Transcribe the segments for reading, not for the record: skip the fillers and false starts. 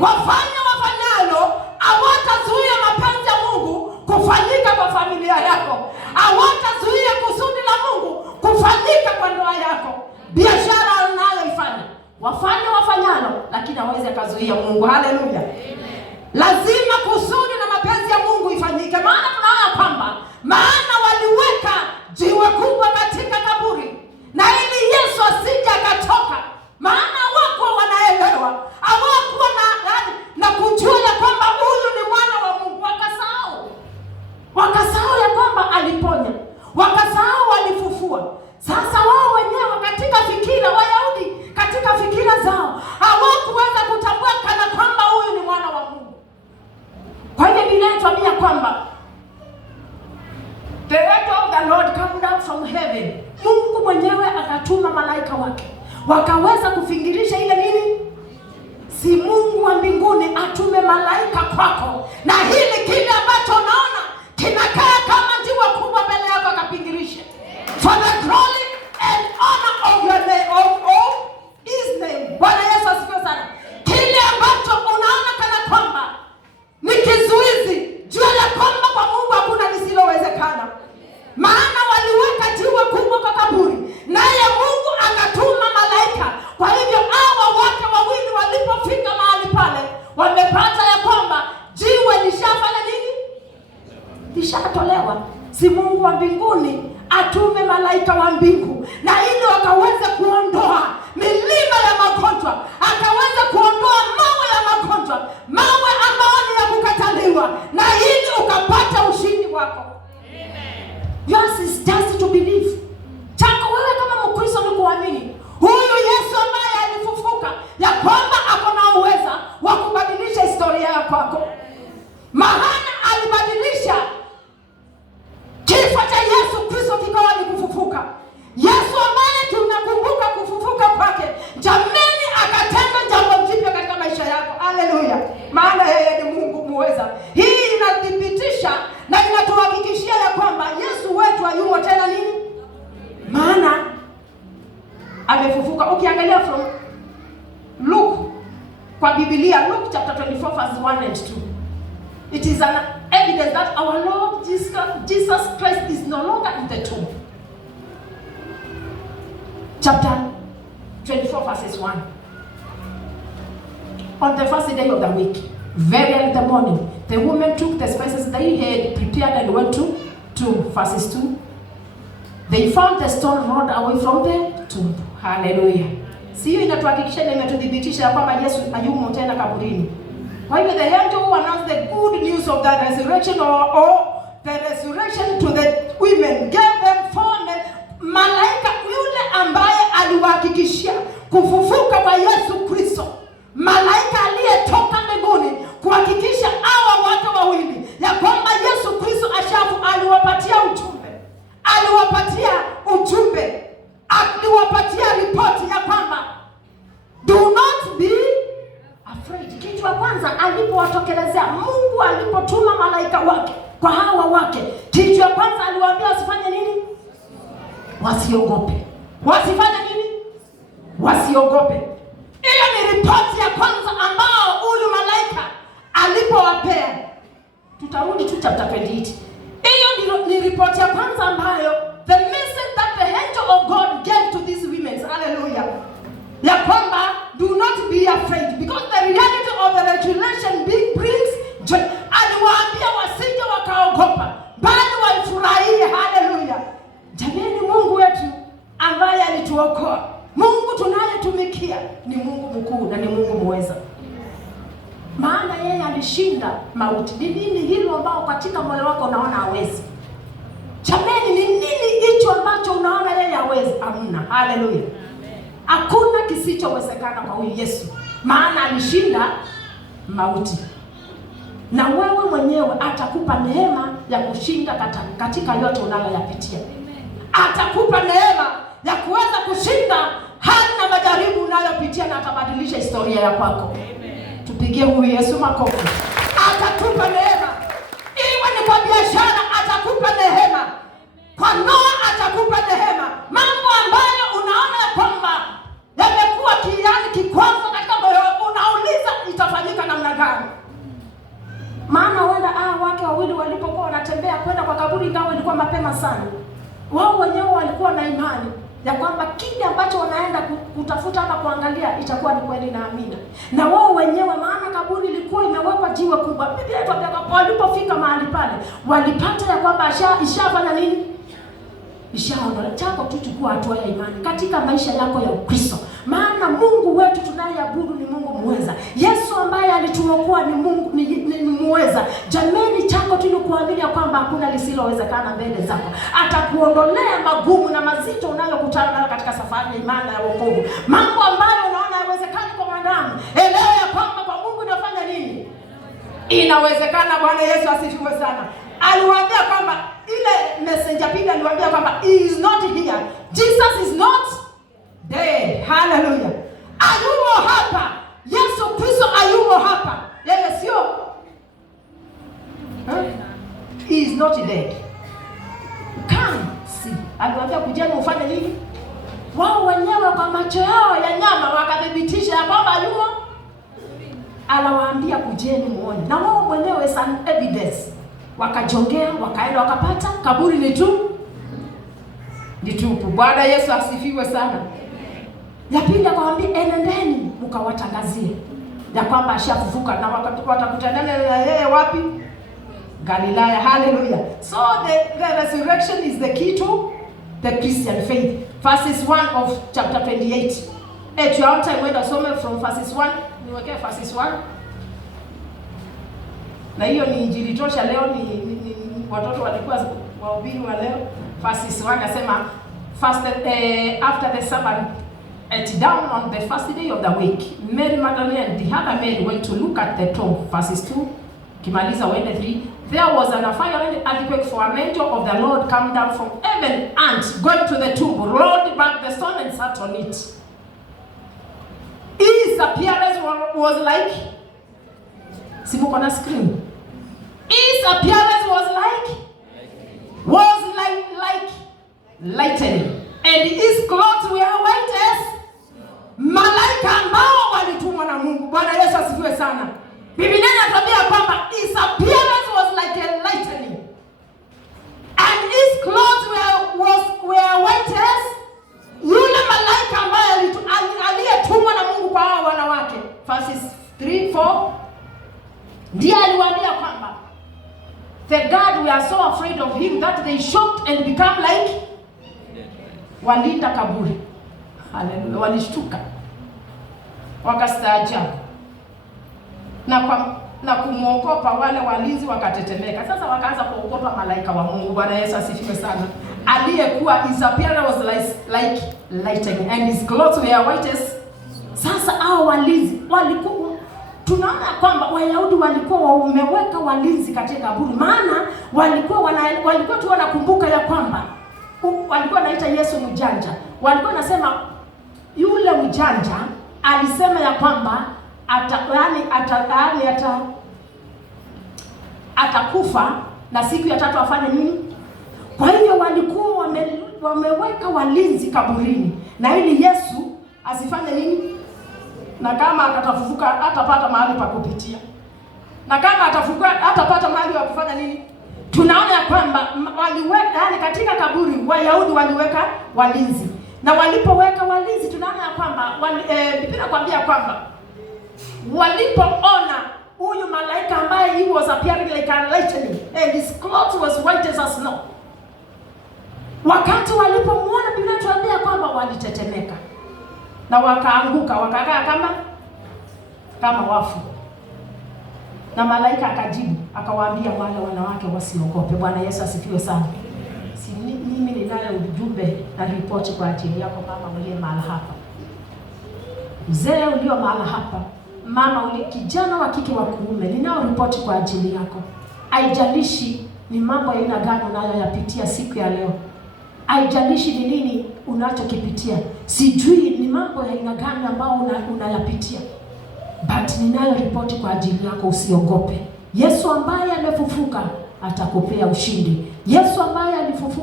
Wafanye wafanyalo, hawatazuia mapenzi ya Mungu kufanyika kwa familia yako. Hawatazuia kusudi la Mungu kufanyika kwa ndoa yako. Biashara unayoifanya, wafanye wafanyalo, lakini hawezi akazuia Mungu. Haleluya. Lazima kusudi na mapenzi ya Mungu ifanyike. Maana tunaona kwamba waliweka jiwe kubwa katika kaburi, na ili Yesu asije akatoka. Maana hawakuwa wanaelewa, hawakuwa na kujua ya kwamba huyu ni mwana wa Mungu. Wakasahau ya kwamba aliponya, wakasahau alifufua. Sasa wao wenyewe katika fikira, Wayahudi katika fikira zao hawakuweza kutambua kana kwamba huyu ni mwana wa Mungu. Kwa hivyo Biblia inatuambia kwamba the angel of the Lord came down from heaven. Mungu mwenyewe akatuma malaika wake, wakaweza kufingirisha ile nini? Si Mungu wa mbinguni atume malaika kwako, na hili kile ambacho unaona kinakaa kama jiwe kubwa mbele yako akapingirisha. For the glory and honor of your name, of his name. Bwana Yesu asifiwe sana. Kile ambacho unaona kana kwamba ni kizuizi, jua ya kwamba kwa Mungu hakuna lisilowezekana. Maana waliweka jiwe kubwa kwa kaburi, naye Mungu akatuma malaika. Kwa hivyo hawa wake wawili walipofika mahali pale, wamepata ya kwamba jiwe lishafanya nini? Lishatolewa. Si Mungu wa mbinguni atume malaika wa mbingu, na ili wakaweze kuondoa milima ya magonjwa, akaweza kuondoa mawe ya magonjwa, mawe ambayo ni ya kukataliwa, na ili ukapata ushindi wako. Yours is just to believe. Chako wewe kama Mkristo ni kuamini huyu Yesu ambaye alifufuka, ya kwamba ako na uwezo wa kubadilisha historia yako. Maana alibadilisha kifo cha Yesu Kristo kikawa ni kufufuka. Yesu ambaye tunakumbuka kufufuka kwake, jamani, akatenda jambo jipya katika maisha yako. Haleluya. Maana yeye ni Mungu muweza. Hii inathibitisha na inatuhakikishia ya kwamba Yesu wetu hayumo tena nini? Maana amefufuka. Ukiangalia from Luke kwa Biblia, Luke chapter 24 verse 1 and 2. It is an evidence that our Lord Jesus Christ is no longer in the tomb. Chapter 24 verses 1. On the first day of the week, very early in the morning, the women took the spices they had prepared and went to tomb. Verses 2. They found the stone rolled away from the tomb. Hallelujah. Siyo inatuhakikisha na imetudhibitisha kwamba Yesu hayumo tena kaburini. Kwa hivyo the angel who announced the good news of the resurrection or the resurrection to the women gave them foremen. Malaika yule ambaye aliwahakikishia kufufuka kwa Yesu Kristo, malaika aliyetoka mbinguni kuhakikisha hawa watu wawili ya kwamba Yesu Kristo ashafu, aliwapatia ripoti ya kwamba do not be afraid. Kitu cha kwanza alipowatokelezea Mungu, alipotuma malaika wake kwa hawa wake, kitu cha kwanza aliwaambia wasifanye nini? Wasiogope. Wasifanye nini? Wasiogope. Hiyo ni ripoti ya kwanza ambao huyu malaika alipowapea. Tutarudi tu chapter 28. Hiyo ni ripoti ya kwanza ambayo the message that the angel of God gave to these women. Hallelujah. Ya kwamba do not be afraid, because the reality of the resurrection brings joy. Aliwaambia wasije wakaogopa, bali waifurahie. Hallelujah. Jamani, Mungu wetu ambaye alituokoa, Mungu tunayetumikia ni Mungu mkuu na ni Mungu muweza. Maana yeye alishinda mauti. Ni nini hilo ambao katika moyo wako unaona hawezi? Jamani, ni nini hicho ambacho unaona yeye hawezi? Hamna. Hallelujah. Hakuna kisichowezekana kwa huyu Yesu. Maana alishinda mauti. Na wewe mwenyewe atakupa neema ya kushinda katika yote unayoyapitia. Atakupa neema ya kuweza kushinda hali na majaribu unayopitia, na atabadilisha historia ya kwako. Tupigie huyu Yesu makofi. Atatupa neema. Iwe ni kwa biashara, atakupa neema. Kwa ndoa, atakupa neema. Mambo ambayo unaona kwamba yamekuwa kikwazo katika moyo, unauliza itafanyika na ingawa ilikuwa mapema sana, wao wenyewe walikuwa na imani ya kwamba kile ambacho wanaenda kutafuta ama kuangalia itakuwa ni kweli na amina. Na wao wenyewe, maana kaburi ilikuwa imewekwa jiwe kubwa. Biblia inatuambia walipofika mahali pale, walipata ya kwamba ishafanya nini? Ishaondolewa. Chako tu chukua hatua ya imani katika maisha yako ya Ukristo. Maana Mungu wetu tunayeabudu ni Mungu muweza. Yesu ambaye alituokoa ni Mungu ni muweza. Jameni, chako tu ni kuamini kwamba hakuna lisilowezekana mbele zako. Atakuondolea magumu na mazito unayokutana nayo katika safari ya imani ya wokovu. Mambo ambayo unaona hayawezekani kwa wanadamu, elewa ya kwamba kwa Mungu inafanya nini? Inawezekana. Bwana Yesu asifiwe sana. Aliwaambia kwamba ile messenger pili aliwaambia kwamba he is not here. Jesus is not dead. Hallelujah. Ayumo hapa. Yesu Kristo ayumo hapa. Yeye sio. He is not dead. Come see. Aliwaambia kujeni ufanye nini? Wao wenyewe kwa macho yao ya nyama wakathibitisha ya kwamba ayumo. Anawaambia kujeni muone. Na wao mwenyewe is an evidence. Wakajongea, wakaenda wakapata kaburi ni tupu. Bwana Yesu asifiwe sana. Ya pili akamwambia enendeni mkawatangazie ya kwamba ashafufuka, na watakutana na yeye wapi? Galilaya. Hallelujah. So the resurrection is the key to the Christian faith. Verses 1 of chapter 28. At your own time when usome from verses 1, niwekee verses 1. Na hiyo ni injili tosha leo, ni watoto walikuwa wahubiri wa leo. Verses 1 nasema after the Sabbath at dawn on the first day of the week, Mary Magdalene and the other Mary went to look at the tomb. Verses 2 kimaliza wende 3. There was an violent earthquake, for an angel of the Lord came down from heaven and going to the tomb rolled back the stone and sat on it. His appearance was like, simuko na screen. His appearance was like lightning, and his clothes were white as malaika ambao walitumwa na Mungu. Bwana Yesu asifiwe sana. Biblia inatuambia kwamba his appearance was like a lightning, and his clothes were white as, yule malaika ambaye aliyetumwa na Mungu kwa hao wanawake. Verses 3-4 ndiye aliwaambia kwamba the God were so afraid of him that they shocked and become like, walinda kaburi. Hallelujah. Walishtuka, wakastaajabu na kumwogopa wale walinzi, wakatetemeka. Sasa wakaanza kuogopa malaika wa Mungu. Bwana Yesu asifiwe sana. Aliyekuwa his appearance was like lightning and his clothes were white as. Sasa hao walinzi walikuwa, tunaona kwamba Wayahudi walikuwa wameweka walinzi katika kaburi, maana walikuwa tu wanakumbuka ya kwamba walikuwa wanaita Yesu mjanja. Walikuwa nasema yule mjanja alisema ya kwamba atakufa na siku ya tatu afanye nini? Kwa hivyo walikuwa wameweka walinzi kaburini, na ili Yesu asifanye nini? Na kama akatafufuka hatapata mahali pa kupitia, na kama atafufuka hatapata mahali pa kufanya nini? Tunaona ya kwamba waliweka, yani katika kaburi Wayahudi waliweka walinzi, na walipoweka walinzi tunaona ya kwamba Biblia inakwambia kwamba walipoona huyu malaika ambaye he was appearing like a lightning and his clothes was white as snow, wakati walipomuona Biblia inatuambia kwamba walitetemeka na wakaanguka, wakakaa kama wafu. Na malaika akajibu akawaambia wale wanawake wasiogope. Bwana Yesu asifiwe sana. Mimi ninayo ujumbe na ripoti kwa ajili yako, mama uliye mahali hapa, mzee ulio mahali hapa, mama uliye kijana wa kike wa kuume, ninao ripoti kwa ajili yako. Haijalishi ni mambo ya aina gani unayoyapitia siku ya leo, haijalishi ni nini unachokipitia, sijui ni mambo ya aina gani ambao unayapitia, but ninayo ripoti kwa ajili yako. Usiogope. Yesu ambaye amefufuka atakupea ushindi. Yesu ambaye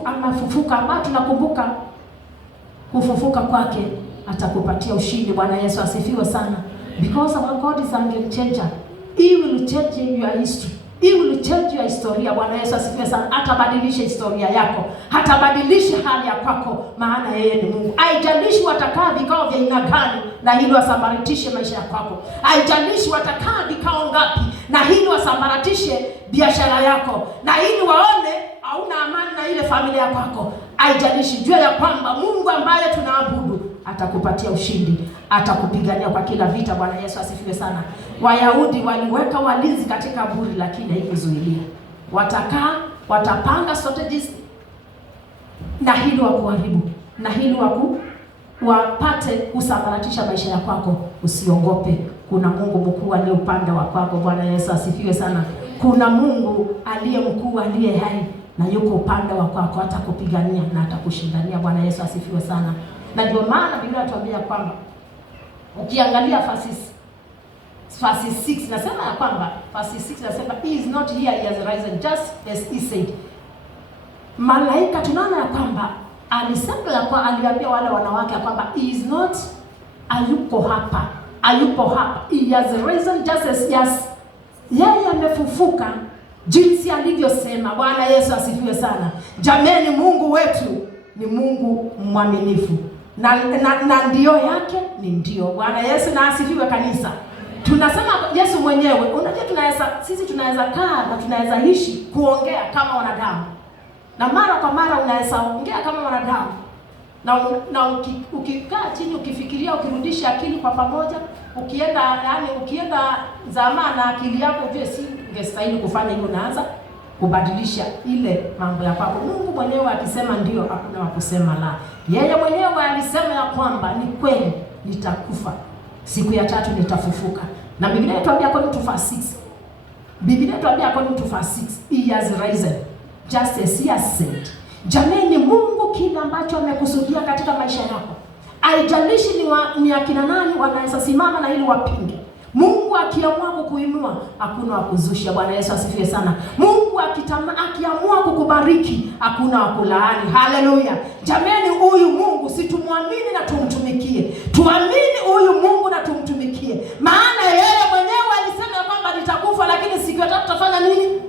anafufuka, ambaye tunakumbuka kufufuka kwake, atakupatia ushindi. Bwana Yesu asifiwe sana. Because our God is a game changer. He will change your history. He will change your historia. Bwana Yesu asifiwe sana. Atabadilisha historia yako, atabadilisha hali ya kwako, maana yeye ni Mungu. Haijalishi watakaa vikao vya aina gani na hili wasambaratishe maisha yako. Haijalishi watakaa vikao ngapi na hili wasambaratishe biashara yako, na hili waone hauna amani na ile familia yako. Haijalishi, jua ya kwamba Mungu ambaye tunaabudu atakupatia ushindi, atakupigania kwa kila vita. Bwana Yesu asifiwe sana. Wayahudi waliweka walinzi katika buri, lakini haikuzuilia. Watakaa, watapanga strategies na hili wakuharibu, na hili wapate kusambaratisha maisha ya kwako. Usiogope, kuna Mungu mkuu aliye upande wa kwako. Bwana Yesu asifiwe sana. Kuna Mungu aliye mkuu, aliye hai, na yuko upande wa kwako, atakupigania na atakushindania. Bwana Yesu asifiwe sana. Na ndio maana Biblia inatuambia kwamba ukiangalia verse 6 nasema ya kwamba verse 6 nasema he is not here, he has risen, just as he said. Malaika tunaona ya kwamba alisema ya kwamba aliambia wale wanawake ya kwamba he is not, hayuko hapa, he has risen just as yeye amefufuka jinsi alivyosema. Bwana Yesu asifiwe sana. Jameni, Mungu wetu ni Mungu mwaminifu, na ndio yake ni ndio. Bwana Yesu na asifiwe kanisa. Tunasema Yesu mwenyewe, unajua sisi tunaweza kaa na tunaweza ishi kuongea kama wanadamu, na mara kwa mara unaweza ongea kama wanadamu, na ukikaa chini ukifikiria, ukirudisha akili kwa pamoja, ukienda zamani na akili yako ujue si ungestahili kufanya hivyo, unaanza kubadilisha ile mambo ya kwako. Mungu mwenyewe akisema ndio, hakuna wa kusema la. Yeye mwenyewe alisema ya kwamba ni kweli, nitakufa, siku ya tatu nitafufuka. Na Biblia inatuambia according to verse 6, he has risen just as he has said. Jameni, Mungu kile ambacho amekusudia katika maisha yako, haijalishi ni akina nani wanaweza simama na ili wapinge. Mungu akiamua kukuinua, hakuna wa kuzusha. Bwana Yesu asifiwe sana. Mungu akiamua kukubariki, hakuna wa kulaani. Haleluya. Jameni, huyu Mungu si tumwamini na tumtumikie. Tuamini huyu Mungu na tumtumikie. Maana yeye mwenyewe alisema kwamba nitakufa, lakini siku ya tatu tutafanya nini?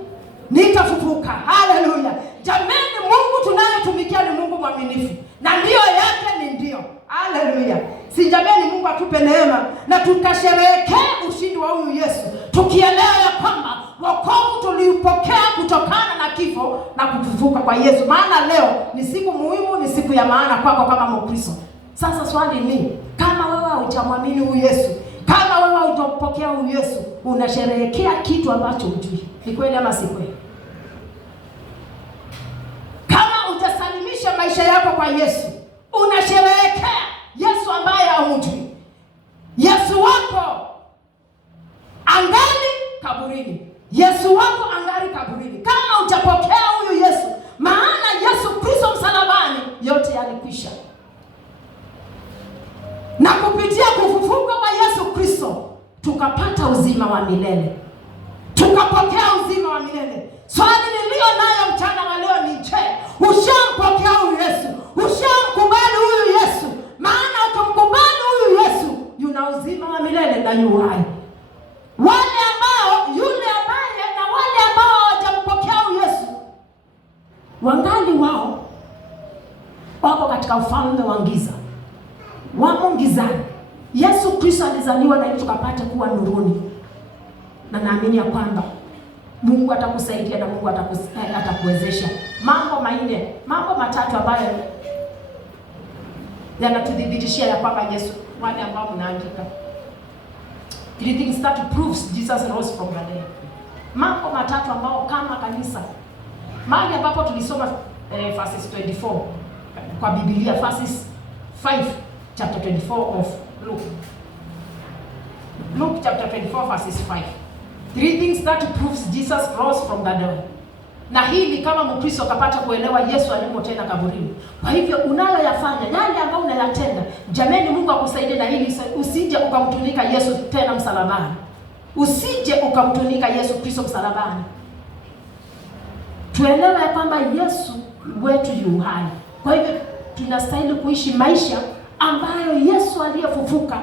Nitafufuka. Haleluya. Jameni, Mungu tunayetumikia ni Mungu mwaminifu, na ndio yake ni ndio. Haleluya. Si jameni, Mungu atupe neema na tukasherehekee ushindi wa huyu Yesu, tukielewa ya kwamba wokovu tuliupokea kutokana na kifo na kufufuka kwa Yesu. Maana leo ni siku muhimu, ni siku ya maana kwako kama Mkristo. Sasa swali ni, kama wewe hujamwamini huyu Yesu, kama wewe hujapokea huyu Yesu, unasherehekea kitu ambacho hujui. Ni kweli ama si kweli? Kama hujasalimisha maisha yako kwa Yesu, unasherehekea Yesu ambaye haumjui. Yesu wako angali kaburini. Yesu wako angali kaburini. Kama hujapokea huyu Yesu, maana Yesu Kristo msalabani yote yalikwisha. Na kupitia kufufuka kwa Yesu Kristo tukapata uzima wa milele. Tukapokea uzima wa milele. Swali nilio nayo mchana wa leo ni je, ushampokea huyu Yesu? Ushamkubali huyu Yesu? Maana ukimkubali huyu Yesu, yuna uzima wa milele na yu hai. Wale ambao hawajampokea huyu Yesu, wangali wao wako katika ufalme wa giza. Wamo gizani. Yesu Kristo alizaliwa na ili tukapate kuwa nuruni. Na naamini ya kwamba Mungu atakusaidia na Mungu atakuwezesha. Mambo matatu ambayo yanatudhibitishia ya kwamba Yesu, wale ambao mnaandika, 3 things that proves Jesus rose from the dead. Mambo matatu ambao kama kanisa, mahali ambapo tulisoma verses 24 kwa Biblia, verses 5 chapter 24 of Luke chapter 24 verses 5. 3 things that proves Jesus rose from the dead. Na hili kama Mkristo kapata kuelewa Yesu alimo tena kaburini. Kwa hivyo unayoyafanya, yale ambayo unayatenda, jameni, Mungu akusaidie na hili, usije ukamtunika Yesu tena msalabani. Usije ukamtunika Yesu Kristo msalabani. Tuelewe ya kwamba Yesu wetu yu hai. Kwa hivyo tunastahili kuishi maisha ambayo Yesu aliyefufuka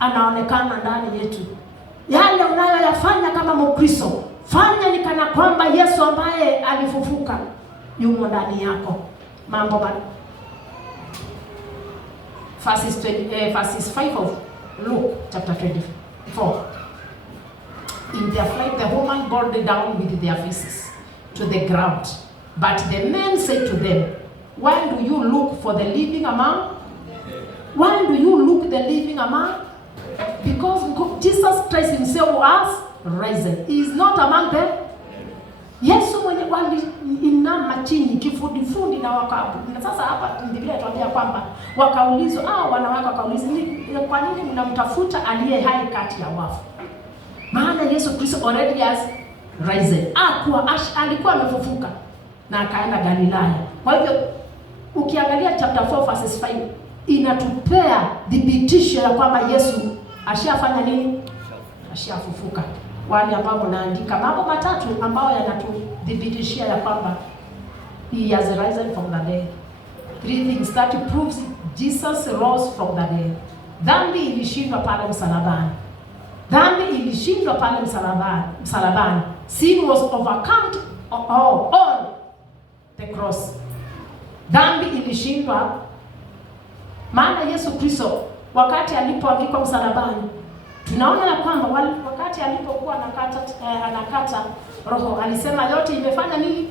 anaonekana ndani yetu. Yale unayoyafanya kama Mkristo, Fanya ni kana kwamba Yesu ambaye alifufuka yumo ndani yako. Mambo verses 5 of Luke chapter 24. In their flight, the woman bowed down with their faces to the ground. But the men said to them, why do you look for the living among? Why do you look the living among? Because Jesus Christ himself was risen. He is not among them. Yesu mwenye waliinama chini kifudifudi na wakabu. Na sasa hapa Biblia inatuambia kwamba wakaulizwa, wanawake wakaulizwa, kwa nini mnamtafuta aliye hai kati ya wafu? Maana Yesu Kristo already has risen. Alikuwa amefufuka na akaenda Galilaya. Kwa hivyo ukiangalia chapter 4 verses 5 inatupea thibitisho ya kwamba Yesu ashafanya nini? Ashafufuka. Wale ambao wanaandika mambo matatu ambayo yanatuthibitishia ya kwamba he has risen from the dead. 3 things that proves Jesus rose from the dead. Dhambi ilishindwa pale msalabani. Dhambi ilishindwa pale msalabani. Sin was overcome on the cross. Dhambi ilishindwa. Maana Yesu Kristo wakati alipoangikwa msalabani, tunaona ya kwamba wakati alipokuwa anakata roho, alisema yote imefanya nini?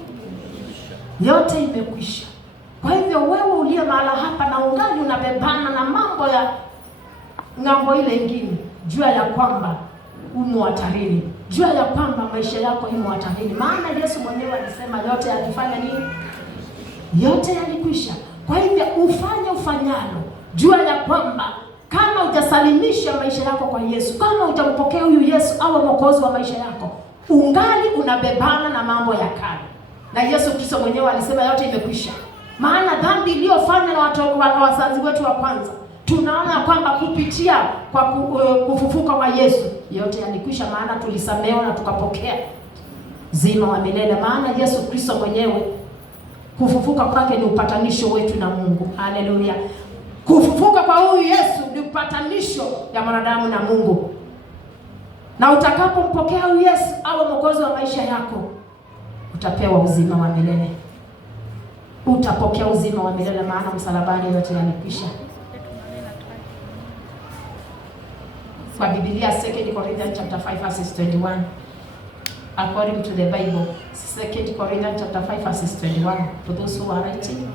Yote imekwisha. Kwa hivyo wewe uliye mahala hapa na ungali unabebana na mambo ya ngambo ile ingine, jua ya kwamba umo hatarini. Jua ya kwamba maisha yako imo hatarini. Maana Yesu mwenyewe alisema yote alifanya nini? Yote yalikwisha. Kwa hivyo ufanye ufanyalo, jua ya kwamba kama hujasalimisha maisha yako kwa Yesu, kama hujampokea huyu Yesu awe mwokozi wa maisha yako, ungali unabebana na mambo ya kale. Na Yesu Kristo mwenyewe alisema yote imekwisha. Maana dhambi iliyofanywa na watu wa wazazi wetu wa kwanza, tunaona kwamba kupitia kwa kufufuka kwa Yesu yote yalikwisha, maana tulisamehewa na tukapokea uzima wa milele. Maana Yesu Kristo mwenyewe kufufuka kwake ni upatanisho wetu na Mungu. Haleluya. Kufufuka kwa huyu Yesu ni upatanisho ya mwanadamu na Mungu. Na utakapompokea huyu Yesu awe mwokozi wa maisha yako, utapewa uzima wa milele. Utapokea uzima wa milele, maana msalabani yote yalikwisha. Kwa Biblia 2 Corinthians chapter 5 verses 21. According to the Bible, 2 Corinthians chapter 5 verses 21. For those who are writing,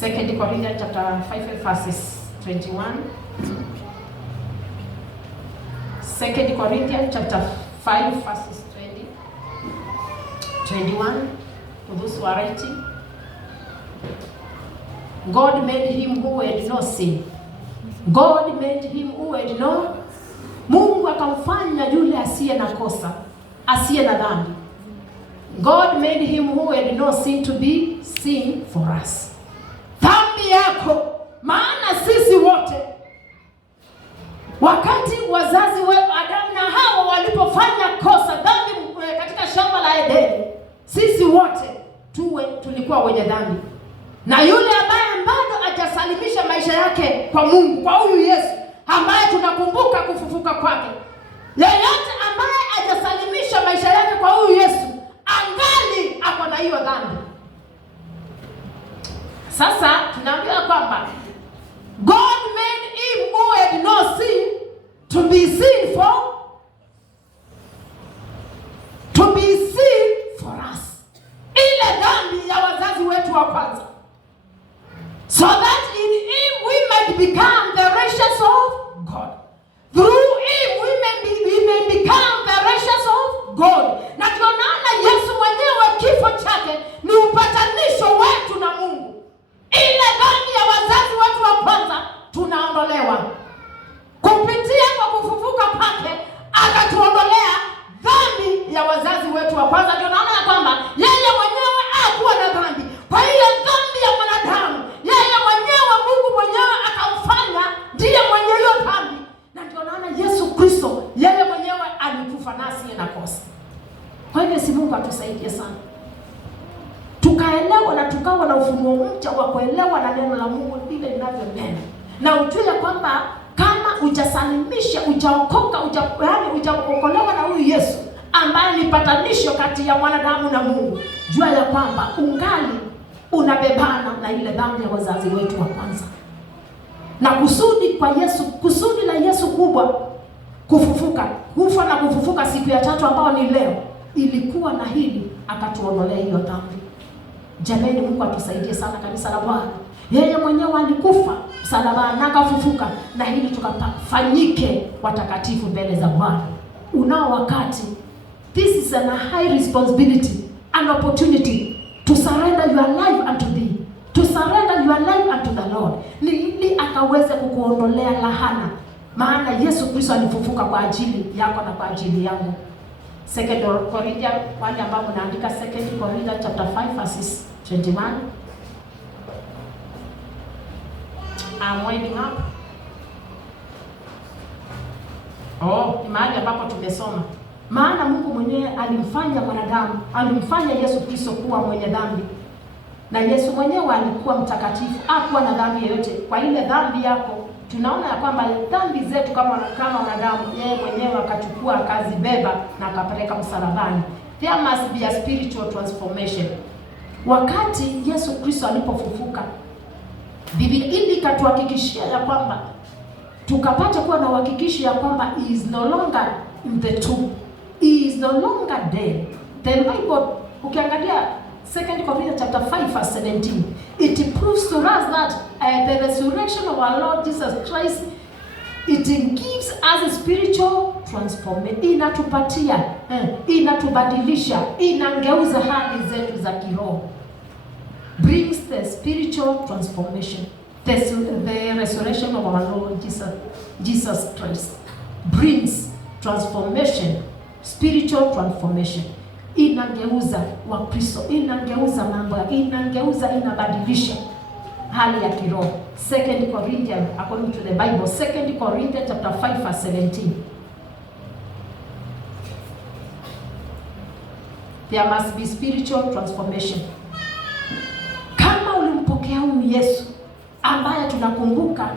2 Corinthians chapter 5 verses 21. 2 Corinthians chapter 5 verses 21. For those who are writing, God made him who had no sin. God made him who had no. Mungu akamfanya yule asiye na kosa, asiye na dhambi. God made him who had no sin to be sin for us. Dhambi yako, maana sisi wote wakati wazazi wa Adamu na Hawa walipofanya kosa dhambi katika shamba la Edeni, sisi wote tulikuwa wenye dhambi. Na yule ambaye bado hajasalimisha maisha yake kwa Mungu, kwa huyu Yesu ambaye tunakumbuka kufufuka kwake, yeyote ambaye hajasalimisha maisha yake kwa huyu Yesu angali ako na hiyo dhambi. Sasa tunaambiwa kwamba God made him who had no sin to be sin for us. Ile dhambi ya wazazi wetu wa kwanza, so that in him we might become the righteousness of God. Through him we may become the righteousness of God. Na tunaona Yesu mwenyewe kifo chake ni upatanisho wetu na Mungu. Ile dhambi ya wazazi wetu wa kwanza tunaondolewa kupitia kwa kufufuka kwake, akatuondolea dhambi ya wazazi wetu wa kwanza. Tunaona ya kwamba yeye mwenyewe hakuwa na dhambi. Kwa hiyo dhambi ya mwanadamu, yeye mwenyewe Mungu mwenyewe akamfanya ndiye mwenye hiyo dhambi. Na tunaona Yesu Kristo yeye mwenyewe alikufa nasi na kosa. Kwa hivyo si Mungu atusaidie sana, tukaelewa na tukawa na ufunuo mpya wa kuelewa na neno la Mungu vile linavyonena. Na ujue kwamba kama hujasalimisha, hujaokoka, hujaokolewa na huyu Yesu ambaye ni patanisho kati ya mwanadamu na Mungu, jua ya kwamba ungali unabebana na ile dhambi ya wazazi wetu wa kwanza. Na kusudi la Yesu kubwa kufufuka, kufa na kufufuka siku ya tatu ambao ni leo, ilikuwa na hili, akatuondolea hiyo dhambi. Jamani, Mungu atusaidie sana kanisa la Bwana. Yeye mwenyewe alikufa msalabani na akafufuka, na hili tukafanyike watakatifu mbele za Bwana. Unao wakati, this is a high responsibility, an opportunity to surrender your life unto thee, to surrender your life unto the Lord, ili akaweze kukuondolea lahana. Maana Yesu Kristo alifufuka kwa ajili yako na kwa ajili yangu. 2 Corinthians, wale ambao mnaandika 2 Corinthians chapter 5 verses 21. I'm winding up. Ni mahali ambapo tumesoma. Maana Mungu mwenyewe alimfanya mwanadamu, alimfanya Yesu Kristo kuwa mwenye dhambi. Na Yesu mwenyewe alikuwa mtakatifu, hakuwa na dhambi yoyote. Kwa ile dhambi yako, tunaona ya kwamba dhambi zetu kama wanadamu, yeye mwenyewe akachukua, akazibeba na akapeleka msalabani. There must be a spiritual transformation. Wakati Yesu Kristo alipofufuka, Biblia ili ikatuhakikishia ya kwamba tukapata kuwa na uhakikisho ya kwamba he is no longer in the tomb. He is no longer dead. The Bible, ukiangalia 2 Corinthians chapter 5 verse 17, it proves to us that the resurrection of our Lord Jesus Christ, it gives us a spiritual transformation. Inatupatia, inatubadilisha, inangeuza hali zetu za kiroho. Brings the spiritual transformation. The resurrection of our Lord Jesus Christ brings transformation, spiritual transformation. Inageuza wa Kristo, inageuza mambo, inabadilisha hali ya kiroho. 2 Corinthians, according to the Bible, 2 Corinthians chapter 5 verse 17. There must be spiritual transformation. Kama ulimpokea huyu Yesu ambaye tunakumbuka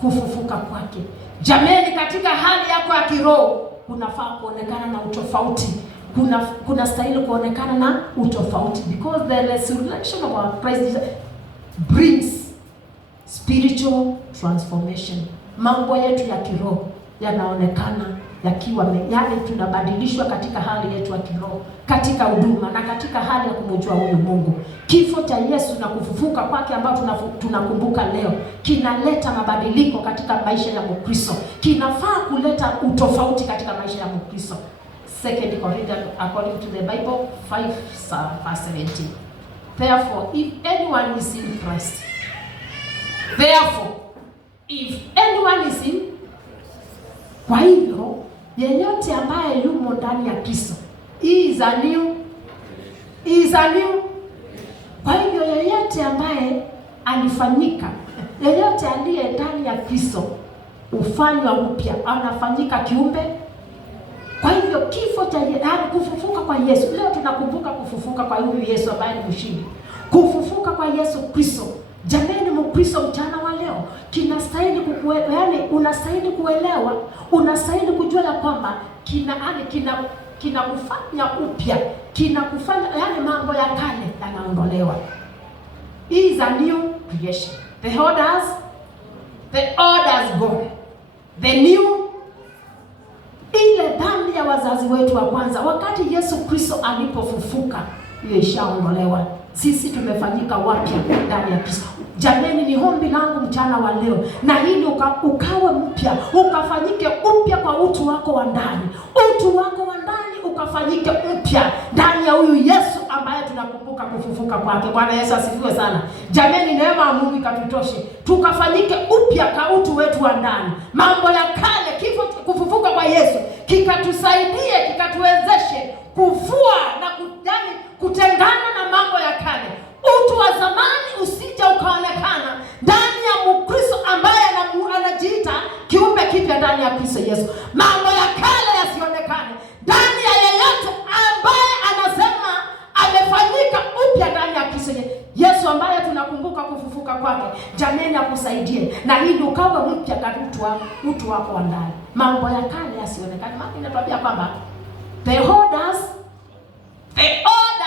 kufufuka kwake, jameni, katika hali yako ya kiroho unafaa kuonekana na utofauti. Kuna stahili kuonekana na utofauti, because the resurrection of our Christ brings spiritual transformation. Mambo yetu ya kiroho yanaonekana yakiwa yani tunabadilishwa katika hali yetu ya kiroho, katika huduma na katika hali ya kumjua huyu Mungu. Kifo cha Yesu na kufufuka kwake ambao tunakumbuka leo kinaleta mabadiliko katika maisha ya Mkristo. Kinafaa kuleta utofauti katika maisha ya Mkristo. 2 Corinthians according to the Bible 5 verse 17. Therefore, if anyone is in Christ, kwa hivyo yeyote ambaye yumo ndani ya Kristo, is a new. Kwa hivyo yeyote ambaye alifanyika, yeyote aliye ndani ya Kristo ufanywa upya, anafanyika kiumbe. Kwa hivyo kifo cha kufufuka kwa Yesu, leo tunakumbuka kufufuka kwa huyu Yesu ambaye ni mshindi. Kufufuka kwa Yesu Kristo, jameni, Mkristo mchana wa leo kinastahili unastahili kuelewa, unastahili kujua ya kwamba kinakufanya upya, kinakufanya mambo ya kale yanaondolewa. Is a new creation. The orders gone. The new, ile dhambi ya wazazi wetu wa kwanza wakati Yesu Kristo alipofufuka, hiyo ishaondolewa. Sisi tumefanyika wapya ndani ya Kristo. Jameni, ni ombi langu mchana wa leo, na hili ukawe mpya, ukafanyike upya kwa utu wako wa ndani. Utu wako wa ndani ukafanyike mpya ndani ya huyu Yesu ambaye tunakumbuka kufufuka kwake. Bwana Yesu asifiwe sana. Jameni, neema ya Mungu ikatutoshe, tukafanyike upya kwa utu wetu wa ndani. Mambo ya kale, kufufuka kwa Yesu kikatusaidie, kikatuwezeshe kuvua na kutengana na mambo ya kale. Utu wa zamani usije ukaonekana ndani ya Mkristo ambaye anajiita kiumbe kipya ndani ya Kristo Yesu. Mambo ya kale yasionekane ndani ya yeyote ambaye anasema amefanyika upya ndani ya Kristo Yesu ambaye tunakumbuka kufufuka kwake. Jameni, akusaidie na hili ukawe mpya katika utu wako wa ndani. Mambo ya kale yasionekane. Maana inatuambia kwamba The old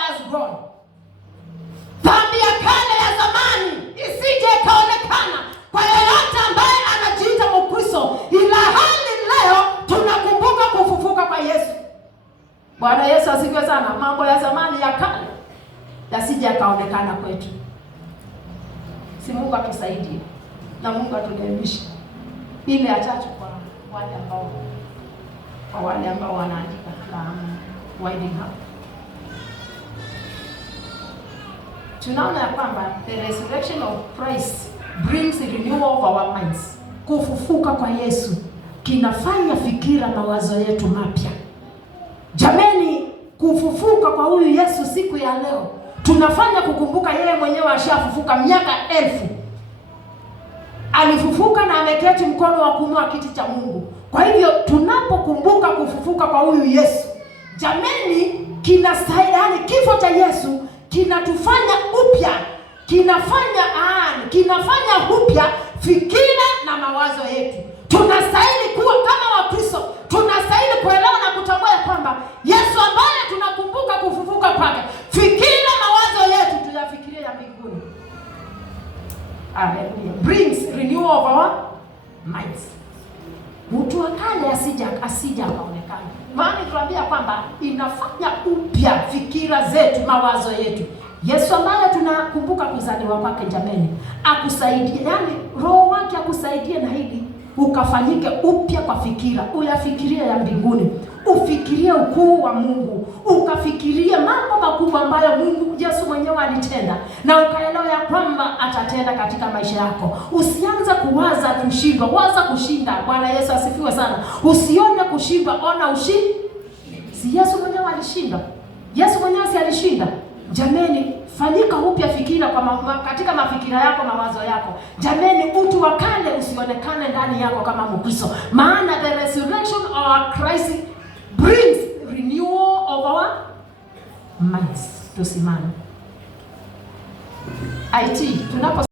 has gone. Dhambi ya kale ya zamani isije ikaonekana kwa yeyote ambaye anajiita Mkristo, ila hali leo tunakumbuka kufufuka kwa Yesu. Bwana Yesu asifiwe sana. Mambo ya zamani ya kale yasije yakaonekana kwetu. Si Mungu atusaidie na Mungu atuelimishe ile achache kwa wale ambao wanaandika winding up. Tunaona ya kwamba the resurrection of Christ brings a renewal of our minds. Kufufuka kwa Yesu kinafanya fikira, mawazo yetu mapya. Jameni, kufufuka kwa huyu Yesu siku ya leo tunafanya kukumbuka yeye mwenyewe ashafufuka miaka 1000. Alifufuka na ameketi mkono wa kuume wa kiti cha Mungu. Kwa hivyo tunapokumbuka kufufuka kwa huyu Yesu, jameni, kinastahili, kifo cha Yesu kinatufanya upya, kinafanya upya fikira na mawazo yetu. Tunastahili kuwa kama Wakristo, tunastahili kuelewa na kutambua kwamba Yesu ambaye tunakumbuka kufufuka kwake, fikira mawazo yetu tuyafikirie ya mbinguni. Hallelujah. Brings renewal of our minds. Mtu wa kale asija akaonekana. Maana tuambia kwamba inafanya upya fikira zetu, mawazo yetu. Yesu ambaye tunakumbuka kuzaliwa kwake, jameni, akusaidie, yani Roho wake akusaidie na hili ukafanyike upya kwa fikira, uyafikirie ya mbinguni, ufikirie ukuu wa Mungu, ukafikirie mambo makubwa ambayo Mungu Yesu mwenyewe alitenda, na ukaelewa ya kwamba atatenda katika maisha yako. Usianze kuwaza kushindwa, waza kushinda. Bwana Yesu asifiwe sana. Usione kushindwa, ona ushindi. Si Yesu mwenyewe alishinda? Yesu mwenyewe si alishinda? Jameni, fanyika upya fikira katika mafikira yako, mawazo yako. Jameni, utu wa kale usionekane ndani yako kama Mkristo. Maana the resurrection of Christ brings renewal of our minds. Tusimame. Tunapo